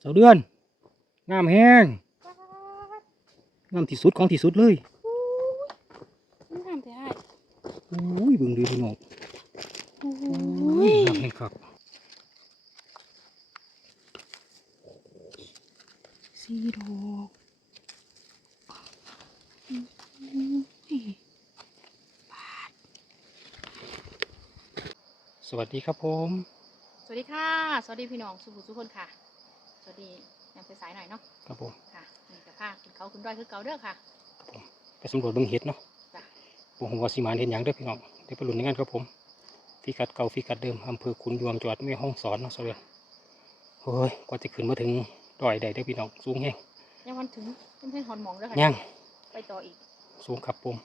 เสาเดือนงามแห้งงามที่สุดของที่สุดเลยมันทำได้โอ้ยเบิ่งดูพี่น้องโอ้โอ้ยยงามแห้งครับสีดอกโอ้ยสวัสดีครับผม สวัสดีค่ะ สวัสดีพี่น้องสุขุทุกคนค่ะ สวัสดียังเป็นสายหน่อยเนาะครับผมค่ะนี่กับผ้าขึ้นเขาขึ้นดอยขึ้นเกาเด้อค่ะไปสำรวจเบิ่งเห็ดเนาะจ้ะบ่ฮู้ว่าสิมาเห็นหยังเด้อพี่น้องเดี๋ยวไปลุ้นในงานครับผมฟิกัดเก่าฟิกัดเดิมอำเภอขุนยวมจังหวัดแม่ฮ่องสอนเนาะเสาเดือนโอ้ยกว่าจะขึ้นมาถึงดอยใดเด้อพี่น้องสูงแห้งยังวันถึงเป็นเพื่อนหอนหมองเด้อค่ะยังไปต่ออีกสูงครับผม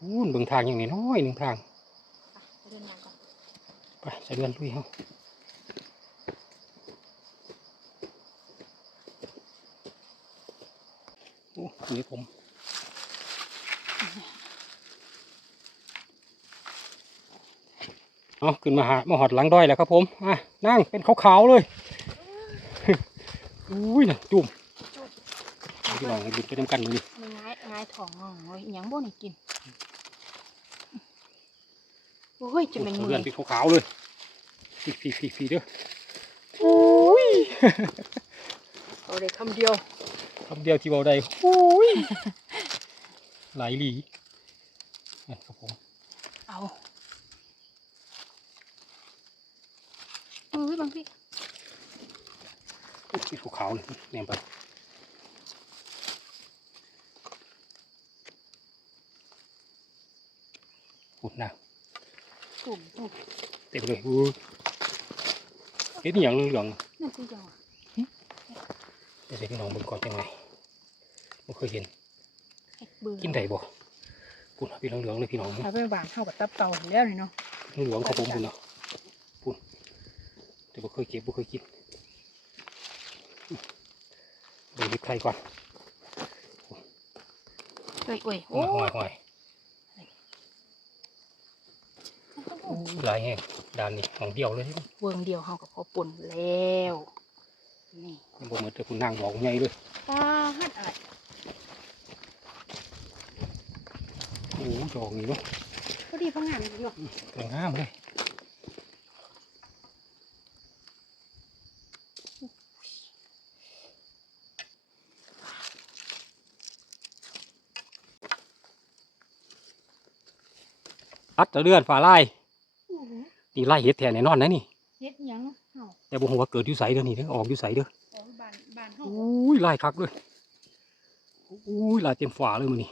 อู้นเบิ่งทางอย่างน้อยๆหนึ่งทางค่ะไปเดินงานก่อนไปสะเดือนลุยเฮา โอ้นี่ผมเอาขึ้นมาหามาหอดหลังด้อยแล้วครับผมอะนั่งเป็นขาวๆเลยอุ้ยน่ะจุ่มพี่น้องให้บินไปทำกันมือนี่มีง่ายง่ายท้องอะโอ้ยอิหยังบ่นี่กินโอ้ยจะเป็นมืเดืออนเป็นขาวๆเลยฟีฟีฟีฟีเด้ออุ้ยเอาได้คำเดียว คำเดียวที่เบาได้อุ้ยหลายหลีอะครับผมเอาเอ้ยบางพี่เป็นขาวๆเลยแนมไปอุ่นนะตุ่มตุ่มเต็มเลยอู้เฮ็ดอหย่างเหลืองนั่นคือยังอะๆเดี๋ยวให้พี่น้องเบิ่งก่อนจังไง ไม่เคยเห็นเห็ดเบื่อกินได้บ่ปุ่นพี่เหลืองๆเลยพี่น้องเอาไปวางเข้ากับตับเต่าแล้วนี่เนาะเหลืองๆครับผมปุ่นเนาะปุ่นแต่บ่เคยเก็บบ่เคยกินเดี๋ยวหยิบไข่ก่อนเอ้ยโอ้ยโอ้โอ้ยหอยโอ้ยหลายแห้งด้านนี้ของเดียวเลยเวิงเดียวเฮากับพอป่นแล้วนี่ยังบ่เหมือนแต่คุณนางบอกใหญ่เลยปลาฮัดอะไร โอ้ย ดอกนี่เนาะพอดีพองามอยู่สวยงามเลยพัดจะเลื่อนฝาไล่นี่ไล่เห็ดแทนแน่นอนนะนี่เฮ็ดหยังเฮาแต่บ่ฮู้ว่าเกิดอยู่ไสเด้อนี่เด้อออกอยู่ไสเด้อเอาบ้านบ้านเฮาอุ้ยไล่คักเลยอุ้ยไล่เต็มฝาเลยมื้อนี้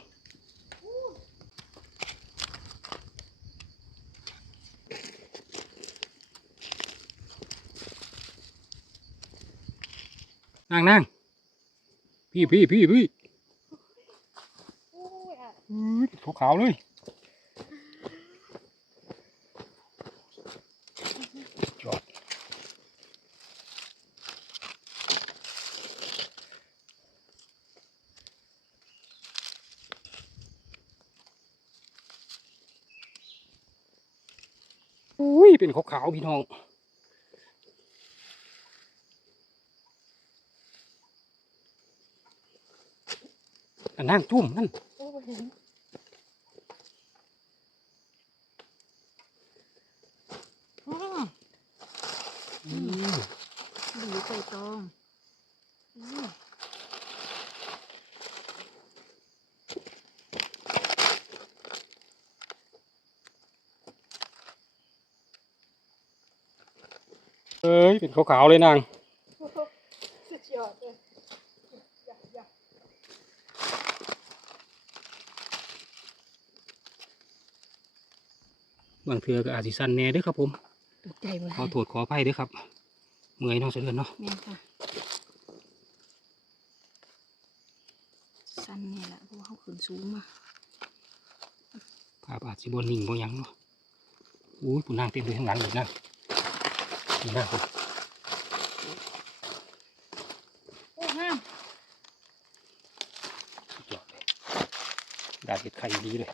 นั่งนั่งพี่พี่พี่พี่ขาวขาวเลยจอดอุ้ยเป็นขาวขาวพี่น้อง นนั่งจุ่มนั่นโอ้ยเห็นอืมดีไปตองอืมเอ้ยเป็นขาวขาวๆเลยนาง สุดยอดเลยอยากอยาก บางเทือก็อาจสิสั้นแหน่เด้วยครับผมตกใจหมดขอโทษขออภัยเด้วยครับเมื่อยเน้องเสะเดือนเนาะแม่นค่ะสั้นเนี่ยแหละเพราะว่าเขาขึ้นสูงมาภาพอาจสิบนนิ่งบ่หยังเนาะอุ้ยผู้นางเต็มเลยข้างหลังอยู่นะนี่นะผมโอ้งามสุดยอดเลยดาดเห็ดไข่ดีเลย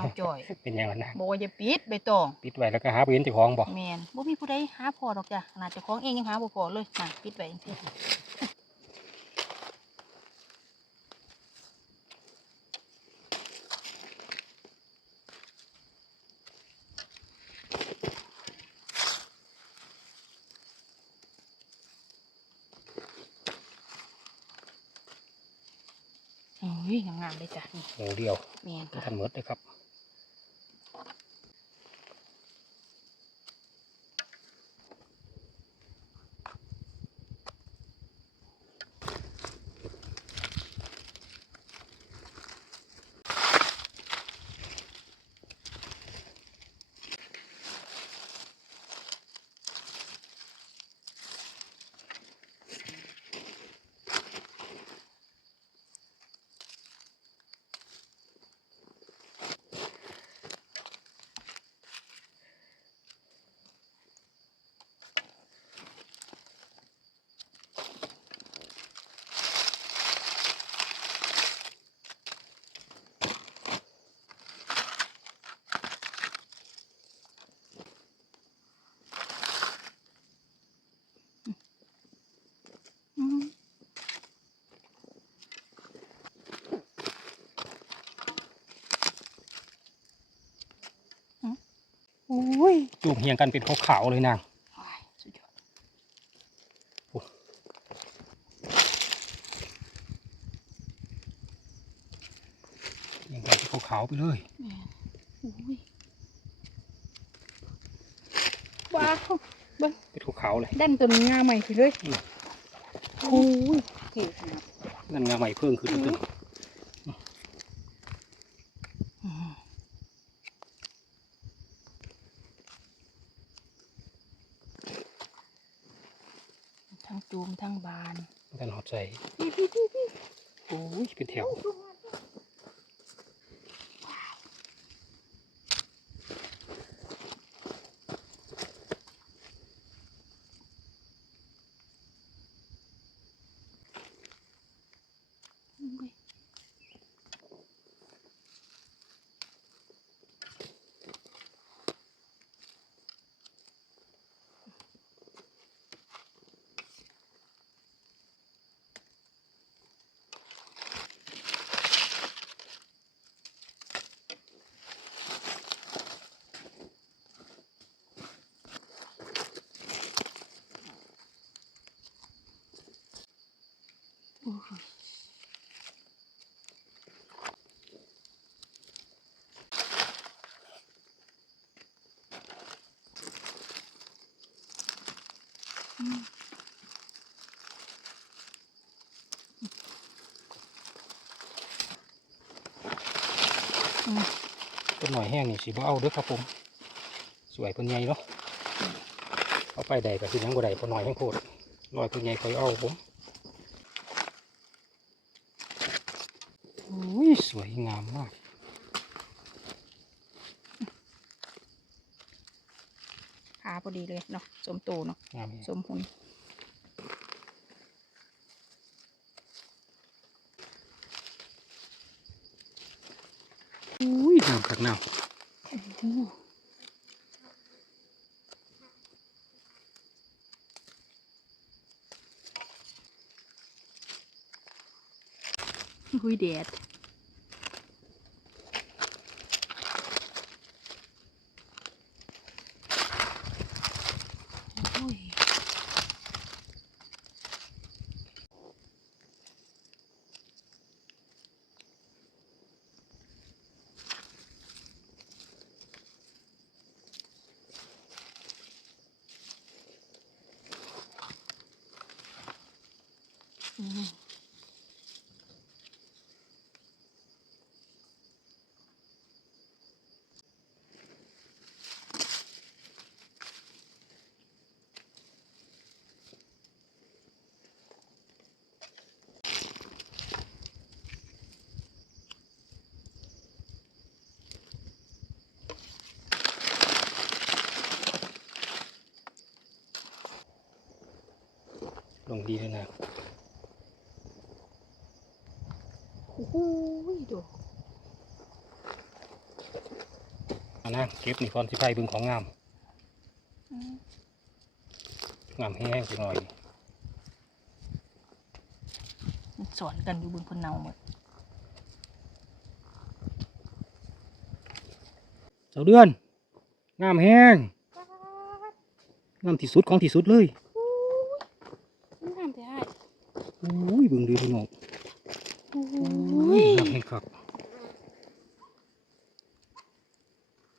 าว จ่อยเป็นอย่างนั้นนะบอกว่าอย่าปิดใบตองปิดไว้แล้วก็หาเว้นเจ้าของบ่แมนบ่มีผู้ใดหาพอดอกจ้ะขนาดเจ้าของเองยังหาบ่พอเลยมาปิดไว้จังซี่โอ้ยงามๆเลยจ้ะนี่หมูเดียวแมนบ่ค่ะทันหมดเลยครับ อ้ยจูบเฮียงกันเป็นขาวๆเลยนางว้ายสุดยอดเฮียงกันเป็นขาวๆไปเลยแม่นโอ้ยว้าวเบิ้งเป็นขาวๆเลย ดันตัวนี้งาใหม่สิเลยอืมโอ้ยเก๋ขนาดนั่นงาใหม่เพิ่งขึ้นเลย อืมทั้งจูมทั้งบาน กันหอดใส่พี่พี่พี่พี่โอ้ยเป็นแถว ต้นหน่อยแห้งนี่สิบ่เอาเด้อครับผม สวยเพิ่นใหญ่เนาะเอาไปใดก็คือหยังบ่ได้เพราะหน่อยแห้งโคตรหน่อยเพิ่นใหญ่คอยเอาผมโอ้ยสวยงามมาก ขา พอดีเลยเนาะสมโตเนาะงามแฮะสมหุ่นอุ้ยน้ำคักน้หุยแดดโอ้ย อืมำ ลงดีเลยนะโอ้โหดูอันนะเก็บนี่ก่อนสิไพ่เบึงของงามอืมงามแห้งจังหน่อย มันสอนกันอยู่บนคนเนาหมดเจ้าเดือน งามแห้งงามที่สุดของที่สุดเลย งามแต่อ้าย โอ้ยเบึงดีพี่น้องโอ้โอ้ยยงามแห้งครับ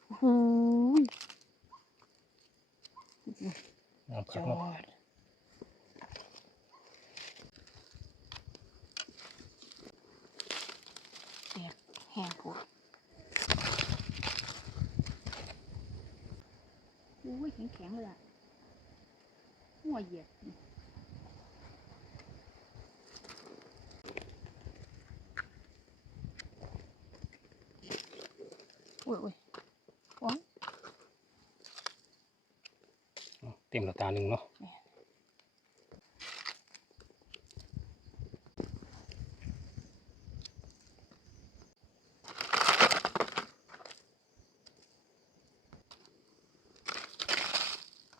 โอ้ยงามจคักอเนาะดแตกแห้งโพดโอ้ยแข็งแข็งๆเลยอะหัวเหยียดโอ้ยโอ้ยโอ้ย เต็มละตาหนึ่งเนาะ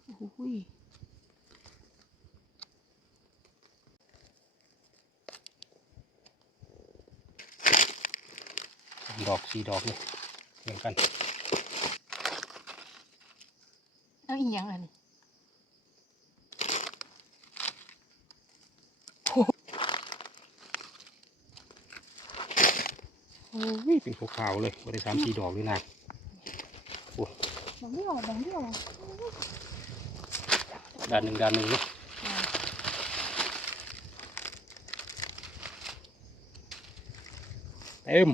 โอ้ยดอกสี่ดอกนี่เหมือนกัน เอาอีหยังล่ะนี่ อ้ยเป็นขาวๆเลยบริสามสี่ดอกเลยนะบังเดียวบังเดียวด้านหนึ่งด้านหนึ่งเนาะเต็ม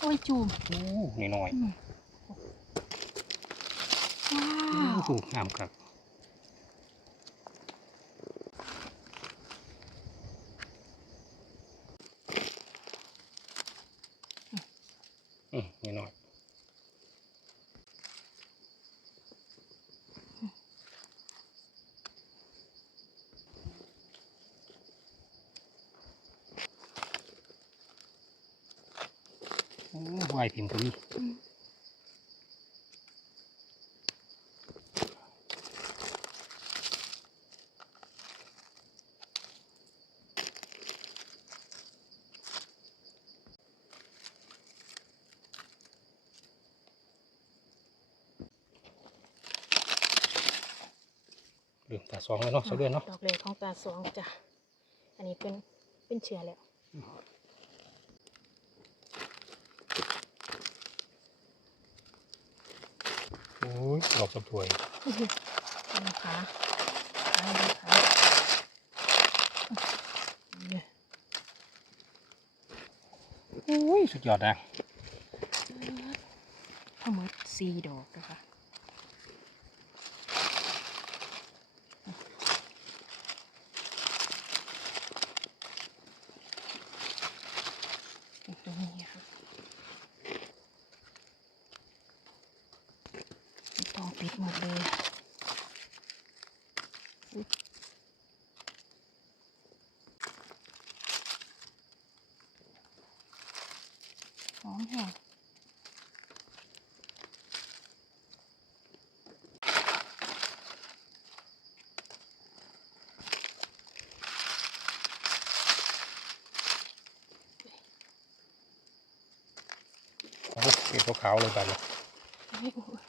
โอ้ยจูม โอ้นี่น้อย ว้า โอ้ ว โห งามครับอืมนี่น้อยโอ้วายพิมพ์ก็มี สองแล้วเนาะเสาเดือนเนาะดอกเลยของตาสองจ้ะอันนี้เป็นเป็นเชื้อแล้วโอ้ยดอกสะถวยอันนี้ขาขาดูขาเนี่ยโอ้ยสุดยอดนะทั้งหมดสี่ดอกนะคะตรงนี้ค่ะต้องปิดหมดเลยอุ๊ย หอมแห้งโอ้เป็นขาวๆเลยแบบนี้เฮ้ยโอ้ย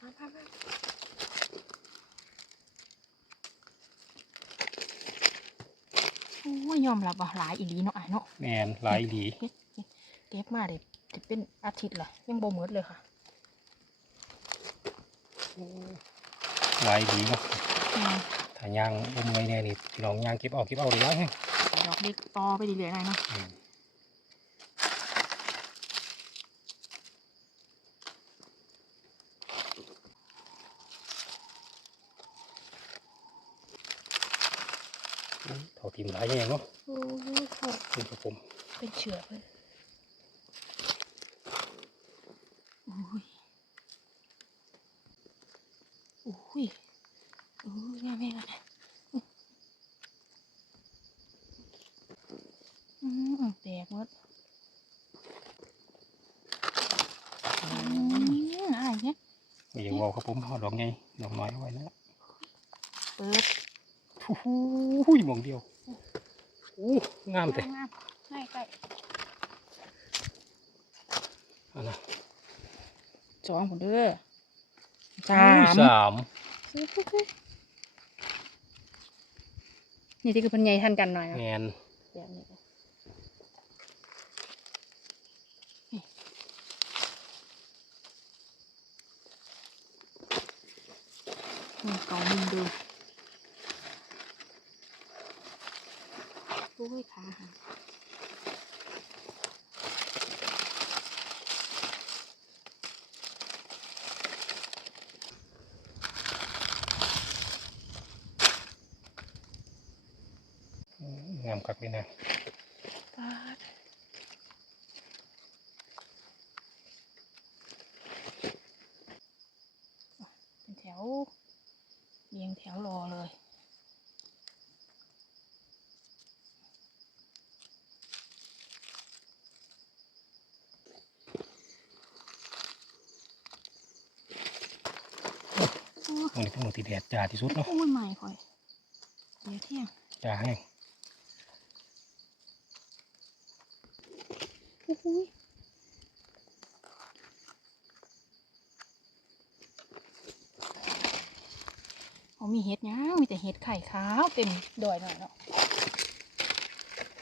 มามามาโอ้ยยอมรับว่าหลายอีหลีเนาะอะเนาะแมนหลายดีเฮ็ด เก็บมาเด็ดเป็นอาทิตย์ละยังบ่หมดเลยค่ะหลายดีเนาะอืมถ้าย่างบ่เมื่อยแน่นี่พี่น้องย่างเก็บเอาเก็บเอาเลยนะดอกเล็กต่อไปเรื่อยๆหน่อยเนาะอืมเท่าทีมหลายแยงเนาะโอ้ยเขานี่ครับผมเป็นเชื้อเพิ่นโอ้ยโอ้ย อืมแตกหมดอืมอะไรเนี่ย ไม่อยากบอกครับผมเอาดอกไงดอกน้อยเอาไว้นะ เปิด โอ้โหหมองเดียวอู้งามแต่ งามใกล้ใกล้ อันนะสองผมเด้ออู้สามนี่ที่คือเพันใหญ่ทันกันหน่อยแมนะนแบบนี้เลยนี่เก่ามึงดูโอ้ยขาหัก งามคักเลยนะ ปาดเป็นแถ วเรียงแถวรอเลย ตรงนี้เป็นหมดที่แดดจ้าที่สุดเนาะโอ้ยใหม่ค่อยเดี๋ยวเที่ยงจ้าแห้งโอ้ย เขามีเห็ดยังมีแต่เห็ดไข่ขาวเต็มดอยหน่อยเนาะ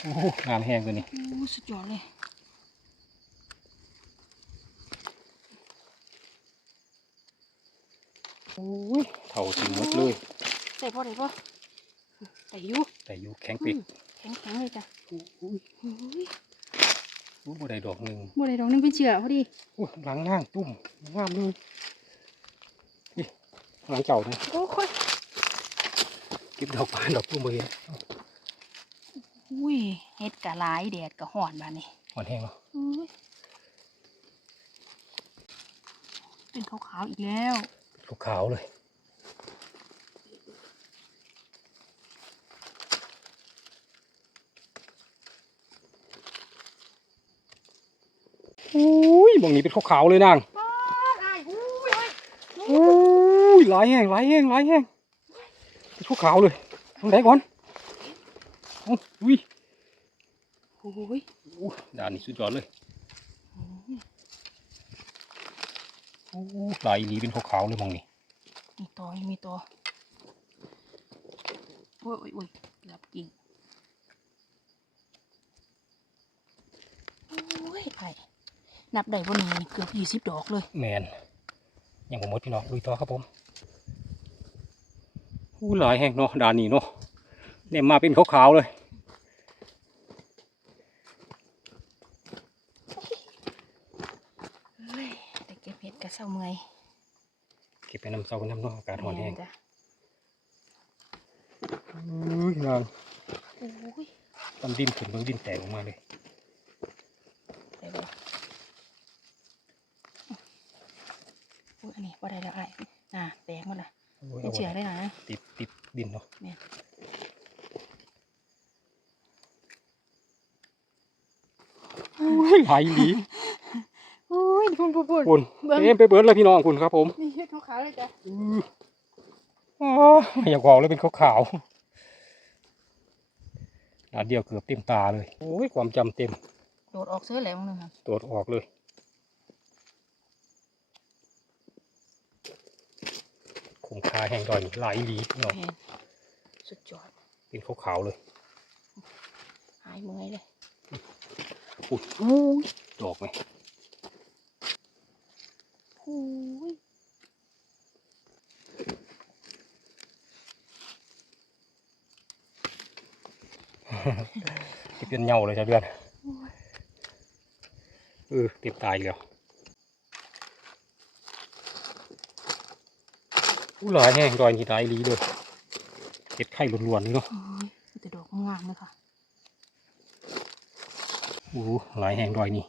โอ้โหงามแห้งตัวนี้โอ้สุดยอดเลยโอ้ยเท่าสิหมดเลยใส่พ่อได้พ่อใส่อยูแต่อยู่แข็งปิดแข็งแข็งๆเลยจ้ะโอ้ยโอ้ยโอ้บ่ได้ดอกหนึ่งบัวได้ดอกหนึงเป็นเชือกพอดีโอ้ยหลังง่างตุ้มงามเลยนี่หลังเจ้านะโอ้ค่อย เก็บดอกบานดอกตุ้มบ่เห็นอุ้ยเห็ดกะหลายแดดกะห่อนบานนี่อ่อนแห้งเนาะอุ้ยเป็นขาวๆอีกแล้วลูกขาวเลยโอ้ยบางนี้เป็นขาวๆเลยนางป้าไอ้อุ้ยโอ้ยหลายแห้งหลายแห้งหลายแห้ง เป็นขาวๆเลยทางไหนก่อนเอาอุ้ยโอ้ยโอ้ยด่านนี้สุดยอดเลยโอ้ยหลายอีหลีเป็นขาวๆเลยมองนี่มีตัวมีตัวโอ้ยโอ้ยโอ้ยเกือบกิ่งโอ้ยไอ้นับได้วันนี้เกือบยี่สิบดอกเลย แมนยังผมหมดพี่น้องลุยต่อครับผม อู้หลายแห้งเนาะด่านนี้เนาะเนี่ยมาเป็นขาวๆเลยเฮ้ยแต่เก็บเห็ดกะเศร้าเมื่อยเก็บไปน้ำเศร้าน้ำเนาะอากาศร้อนแห้งม่จ้ะอุ้ยนางโอ้ยตำดินขึ้นเบิ่งดินแตกออกมาเลย ได้บ่โอ้ยอันนี้ว่าได้แล้วไอ้น่ะแตกหมดละ โอ้ย เป็นเอาเชือกไว้ได้นะติดติดดินเนาะแม่นอุ้ยหลายอีหลีโอ้ยพุ่นพุ่นพุ่นคุณเบิ่งเต็มไปเบิดเลยพี่น้องคุณครับผมนี่เห็ดขาวๆเลยจ้ะอื้ออ๋ออยากบอกเลยเป็นขาวๆนาเดียวเกือบเต็มตาเลยโอ้ยความจำเต็ม โดดออกเสื้อแหลมนึงค่ะตรวจออกเลย คงคาแห้งดอยหลายลีพี่น้องแม่นสุดยอด เป็นขาวๆเลย หายเมื่อยเลยอุ้ยดอกไหมโอ้ยจะเป็นเงาเลยจ้ะเดือนเออเต็มตายแล้ว อู้หลายแห้งลอยนี่หลายลีเลยเห็ดไข่ล้วนๆนี่เนาะแต่ดอกงามเลยค่ะอู้หลายแห้งลอยนี่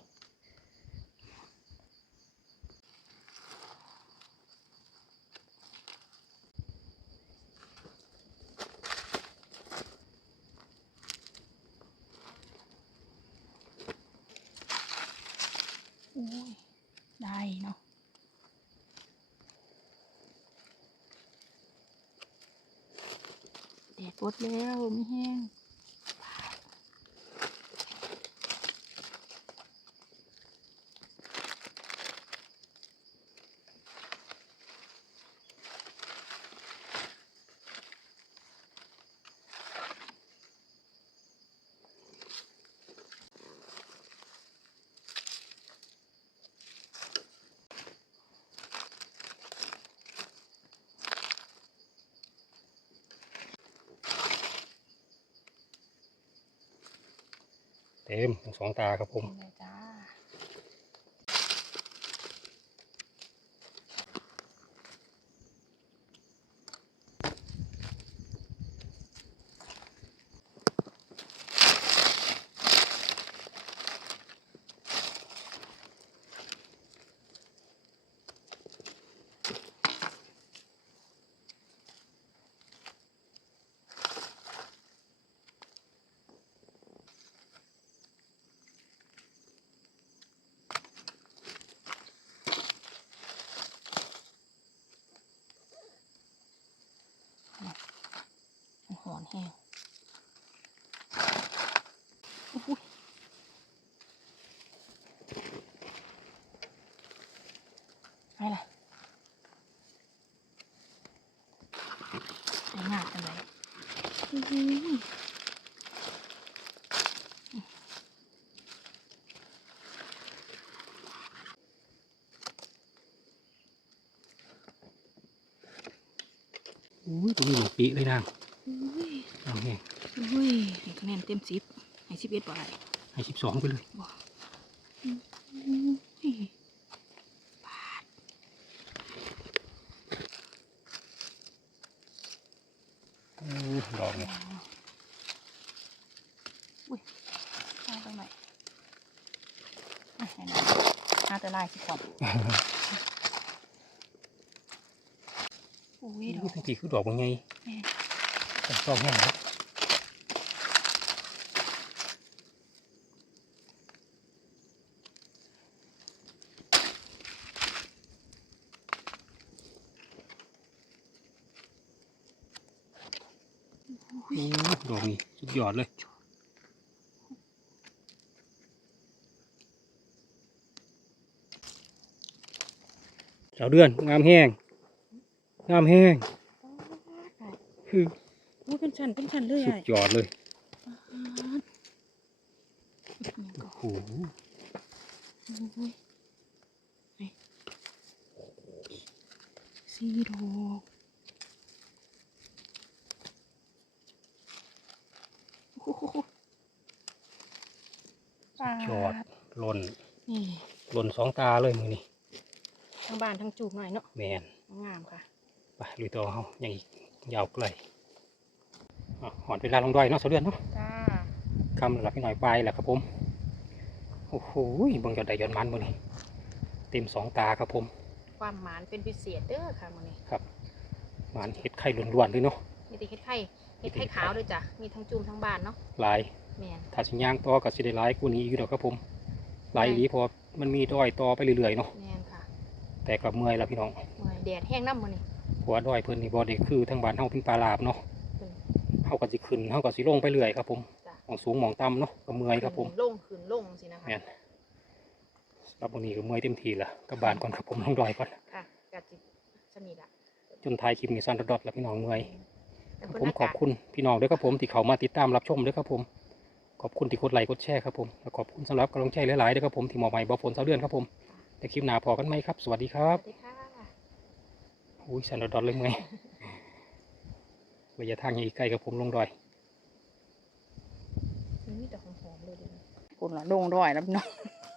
ได้เนาะ แดดปดแล้วไม่แห้ง สองตาครับผม เลยจ้า มันหอนแห้งโอ้โหอะไรล่ะ ได้งาดกันเลยอื้อหืออุ้ยตัวนี้หมกปีเลยนางอุ้ยเอาแห้งอุ้ยให้คะแนนเต็มสิบให้สิบเอ็ดบ่ได้ให้สิบสองไปเลยบ่อุ้ยบาด อู้ดอกเนี่ย อุ้ยเอาไปใหม่อะไหนๆหาแต่ลายสิขอบอุ้ยดอ อุ้ย กทั้งทีคือดอกมันไงแม่แต่ดอกแห้งนะอู้ดอกนี่สุดยอดเลยสาวเดือนงามแห้งงามแห้ง คืออุ้ยเป็นชั้นเป็นชั้นเลยสุไอ้ดยอดเลยก็โอ้โหอุ้ยไอ้สีดอกโอ้โหปาจอดหล่นนี่หล่นสองตาเลยมือนี่ทั้งบ้านทั้งจูบหน่อยเนาะแมนงามค่ะ ไปลุยต่อเฮายังอีก ยาวไกลอะหอนเวลาลงดอยเนาะสาวเดือนเนาะจ้าคำหลับพี่หน่อยไปแหละครับผม โอ้โหเบิ่งยอดใดยอดมันมือนี่เต็มสองตาครับผม ความหมานเป็นพิเศษเด้อค่ะมื้อนี้ครับหวานเห็ดไข่ล้วนๆเลยเนาะมีแต่เฮ็ดไข่เฮ็ดไข่ขาวด้วยจ้ะ มีทั้งจูมทั้งบ้านเนาะหลายแม่นถ้าสิย่างต่อก็สิได้หลายกว่านี้อยู่ดอกครับผมหลายอีหลีเพอมันมีดอยต่อไปเรื่อยๆเนาะแม่นค่ะ แต่กับเมื่อยแล้วพี่น้อง เมื่อยแดดแห้งน้ำมื้อนี้ หัวดอยเพิ่นนี่บ่ได้คือทางบ้านเฮาเป็นปลาลาบเนาะเพิ่นเฮาก็สิขึ้นเฮาก็สิลงไปเรื่อยครับผมจ้ะหมองสูงหมองต่ำเนาะก็เมื่อยครับผมขึ้นลงขึ้นลงสินะคะ แม่น รับวันนี้ก็เมื่อยเต็มทีละกลับบ้านก่อนครับผมลงดอยก่อนค่ะกะจิสนิทละจนท้ายคลิปนี้สั้นดอดๆแล้วพี่น้องเมื่อย แต่ผมเพิ่นขอบคุณพี่น้องด้วยครับผมที่เขามาติดตามรับชมด้วยครับผม ขอบคุณที่กดไลค์กดแชร์ครับผมและขอบคุณสำหรับกำลังใจหลายๆด้วยครับผมที่มอบให้บอฝนเสาเดือนครับผมแต่คลิปหน้าพอกันไหมครับ สวัสดีครัสบวัสดีค่ะ อุ้ยสันดอนเลยเมื่อยระยะทางยังอีกไกลกับผมลงดอยมีแต่ของหอมเลยเดี๋ยวนะคุณละลงดอยแล้วน้อง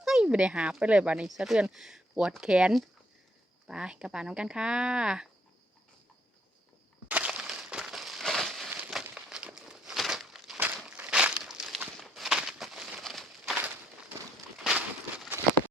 เฮ้ยไม่ได้หาไปเลยบ้านนี้สะเทือนปวดแขน ไปกลับบ้านน้ำกันค่ะ